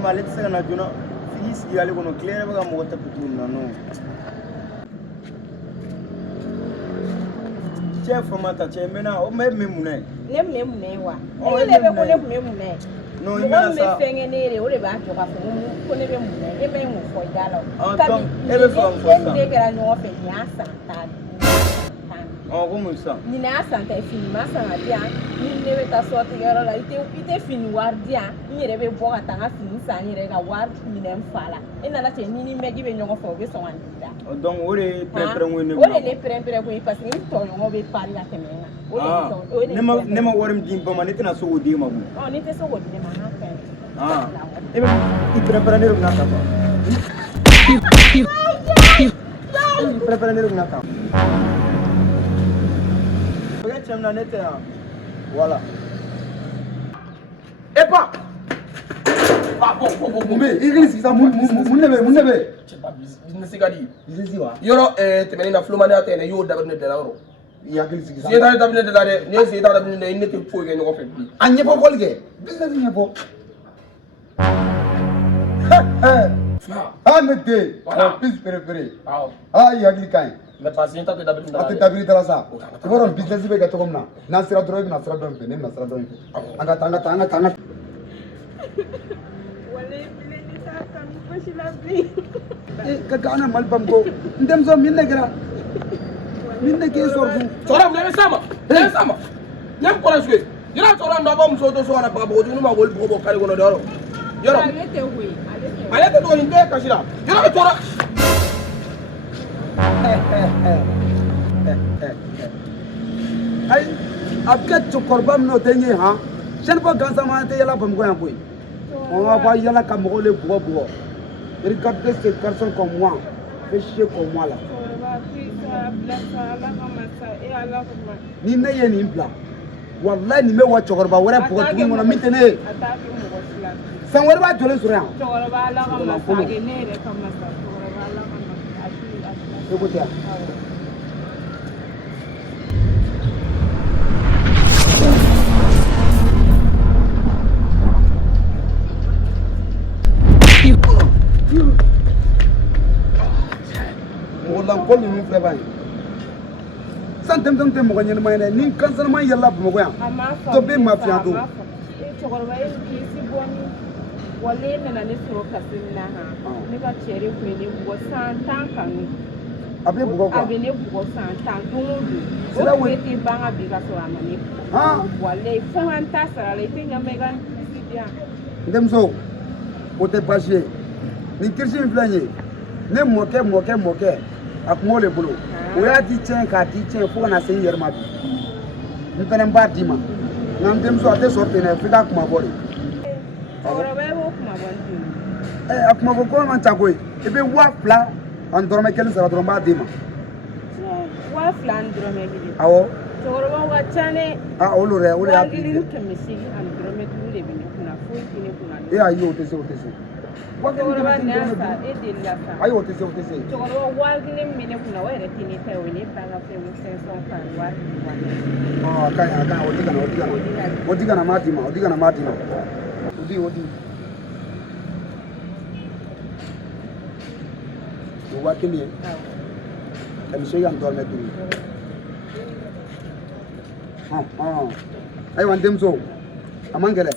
tellement let's say na juna fils qui allait kono clair ba mo ta putu no chef formata chef mena o me mune ne wa ile be ko ne mune no imena sa me fengenere o le ba to ka ko ne be mune e be mo fo dalo donc e be from ça ne gara no fe nya santa como ça ni na santa e fini ma sanga dia ni ne be ta sorti yaro la ite fini wardia ni re be bo ka tanga fini sa ni re ga war ni ne mfala e na la te ni megi be nyongo fo be so wanda donc o le prendre ngone o le prendre ko parce que ni to yo be pari la temenga o le ne ma warim dimba ma nitena so wodi ma bu ni te so wodi ma ha fa e be i preparare una capa i preparare una capa voilà. Et pas. Mais il ça mon c'est pas business gadi. Business wa. Yoro temeni na flomani atene yo dabar ne dala ro. Ya gil sigi. Si da dabar ne dala de, ne si da dabar ne ne te fo ke nyoko fe bi. Anye po volge. Business nye po. Ah mete. Pis préféré. Ah ya gil kai. Mais pas si ta te dabar ne dala. Ate dabiri dala sa. Tiboro business be ga tokomna. Na sira droit na sira don pe, ne na sira don pe. Anga tanga. wale bile ni ta kan ko shi la bi ka gana malbam go ndem zo minne gra minne ke sordu Chora ne sama. Ne sama. Nem ko raswe. Ira chora ndo ba mso to so ana ba bo tunu ma gol bo kare gono doro. Yoro. Ale te do inde kashira. Yoro chora. ay abket chokorbam no tenye ha chen po gansa ma te yala bam go yan boy on va pas yala kam go le bobo regardez ces personnes comme moi fait chier comme moi là ni ne ye ni bla wallahi ni me wa chokorba wara po tugi mo na mitene san wara ba jole sura chokorba la ma sa ge ne re kam sa chokorba la ma ko tia ko ni mun fɛ ba ye san tɛmɛ tɛ mɔgɔ ɲɛnama ye dɛ ni kansanama yɛlɛla bamakɔ yan dɔ bɛ mafiya don cɛkɔrɔba ye kisi bɔ ni wale nana ne sɔrɔ kasi min na ne ka cɛ de tun ye ne bugɔ san 10 kanu a bɛ bugɔ quoi a bɛ ne bugɔ san 10 don o don o tile tɛ ban ka bi ka sɔrɔ a ma ne bugɔ wale fo an ta sara la i tɛ ɲama i ka kisi di yan n denmuso o tɛ baasi ye nin kirisi in filɛ nin ye ne mɔkɛ a kun b'o le bolo o y'a di tiɲɛ k'a di tiɲɛ fo ka na se n yɛrɛ ma bi n fɛnɛ b'a d'i ma nka n denmuso a tɛ sɔrɔ ten dɛ f'i ka kuma bɔ de. cɛkɔrɔba ye o kuma bɔ n den. a kuma fɔ ko man ca koyi i bɛ 2000 ani dɔrɔmɛ 1 sara dɔrɔn n b'a d'i ma. 2000 ani dɔrɔmɛ 1. awɔ. cɛkɔrɔba ka ca dɛ. o lo dɛ o de y'a bi. 1,800 ani dɔrɔmɛ 5 de bɛ ne kunna foyi tɛ ne kunna. ayi o tɛ se. cɛkɔrɔba ne y'a sa e deli la sa. ayi o tɛ se. cɛkɔrɔba 1,000 min ne kunna o yɛrɛ tɛ ne ta ye o ne ba ka fɛn 500 kan wari. a ka ɲi o di kana m'a d'i ma o di. o 1000 ye. kɛmɛ ani dɔrɔmɛ 5. ayiwa n denmuso a man gɛlɛn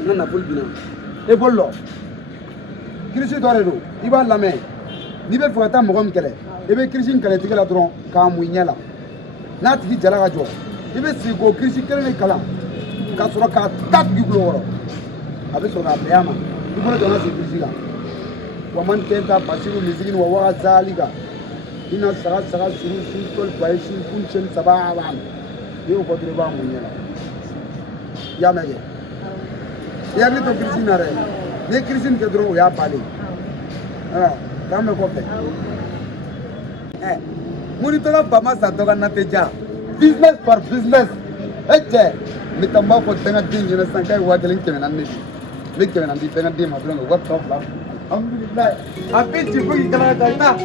n ka nafolo binna e bolo lɔ kirisi dɔ de don i b'a lamɛn n'i bɛ fɛ ka taa mɔgɔ min kɛlɛ i bɛ kirisi in kɛlɛ tigɛ la dɔrɔn k'a mun i ɲɛ la n'a tigi jala ka jɔ i bɛ sigi k'o kirisi kelen de kalan ka sɔrɔ k'a ta tigi kulo kɔrɔ a bɛ sɔrɔ k'a bɛn a ma i bolo jɔ n ka sigi kirisi kan wa man kenta basiru misigi wa waga zali kan ina saga suru sun tol bayi sun kun cɛn saba b'a ma n'i y'o fɔ dɔrɔn i b'a mun i ɲɛ la i y'a mɛn kɛ i hakili to kirisi in na dɛ n'i ye kirisi in kɛ dɔrɔn o y'a bannen k'an bɛ kɔfɛ munitɔla bama sa dɔ ka na tɛ ja business par business e cɛ n bɛ taa n b'a fɔ dangaden ɲɛna sisan k'a ye 1400 de di n bɛ 400 di dangaden ma dɔrɔn o wari tɔ 2 alhamdulilayi a bɛ ci fo k'i kala ka taa